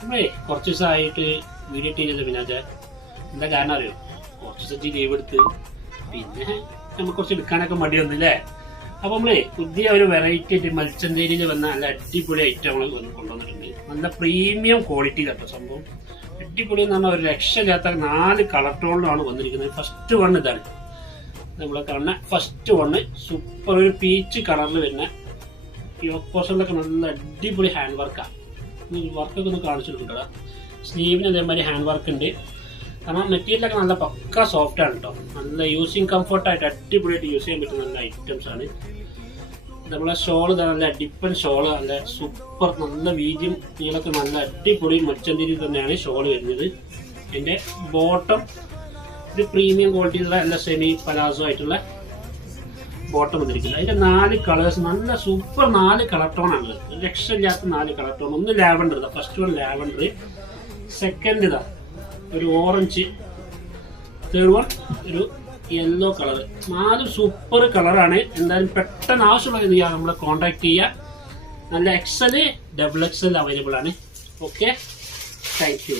നമ്മളേ കുറച്ച് ദിവസമായിട്ട് വീഡിയോ ചെയ്തത് പിന്നെ അത് എന്താ കാരണം അറിയോ, കുറച്ച് ദിവസം ലീവ് എടുത്ത് പിന്നെ നമുക്ക് കുറച്ച് എടുക്കാനൊക്കെ മടി വന്നില്ലേ. അപ്പൊ നമ്മളേ പുതിയ ഒരു വെറൈറ്റി ആയിട്ട് മത്സ്യന്തേരിയിൽ വന്ന നല്ല അടിപൊളി ഐറ്റങ്ങൾ കൊണ്ടുവന്നിട്ടുണ്ട്. നല്ല പ്രീമിയം ക്വാളിറ്റി കേട്ടോ സംഭവം. അടിപൊളി എന്ന് പറഞ്ഞാൽ ഒരു രക്ഷയില്ലാത്ത 4 കളർ ടോണിലാണ് വന്നിരിക്കുന്നത്. ഫസ്റ്റ് വൺ ഇതാണ് നമ്മളെ കാണുന്ന ഫസ്റ്റ് വണ്. സൂപ്പർ ഒരു പീച്ച് കളറിൽ വരുന്ന ഈ പോർഷനിലൊക്കെ നല്ല അടിപൊളി ഹാൻഡ് വർക്കാണ്. വർക്കൊക്കെ ഒന്ന് കാണിച്ചു കൊടുക്കട്ടാ. സ്ലീവിന് അതേമാതിരി ഹാൻഡ് വർക്ക് ഉണ്ട്. കാരണം മെറ്റീരിയലൊക്കെ നല്ല പക്ക സോഫ്റ്റ് ആണ് കേട്ടോ. നല്ല യൂസിങ് കംഫർട്ടായിട്ട് അടിപൊളിയായിട്ട് യൂസ് ചെയ്യാൻ പറ്റുന്ന നല്ല ഐറ്റംസ് ആണ്. നമ്മളെ ഷോള് നല്ല ഡിപ്പൻ ഷോള്, നല്ല സൂപ്പർ നല്ല വീതിയും നീളൊക്കെ നല്ല അടിപൊളി മച്ചന്തിരി തന്നെയാണ് ഷോള് വരുന്നത്. എൻ്റെ ബോട്ടം ഒരു പ്രീമിയം ക്വാളിറ്റിയിലുള്ള നല്ല സെമി പലാസോ ആയിട്ടുള്ള ബോട്ടം വന്നിരിക്കുന്നത്. അതിന്റെ 4 കളേഴ്സ് നല്ല സൂപ്പർ 4 കളർ ടോൺ ആണ്. രക്ഷയില്ലാത്ത 4 കളർ ടോൺ. ഒന്ന് lavender, first one lavender, second ഇതാ ഒരു ഓറഞ്ച്, തേർഡ് വൺ ഒരു യെല്ലോ കളർ. 4 സൂപ്പർ കളറാണ്. എന്തായാലും പെട്ടെന്ന് ആവശ്യമുള്ള നമ്മളെ കോൺടാക്ട് ചെയ്യുക. നല്ല XL, XXL അവൈലബിൾ ആണ്. Okay, thank you.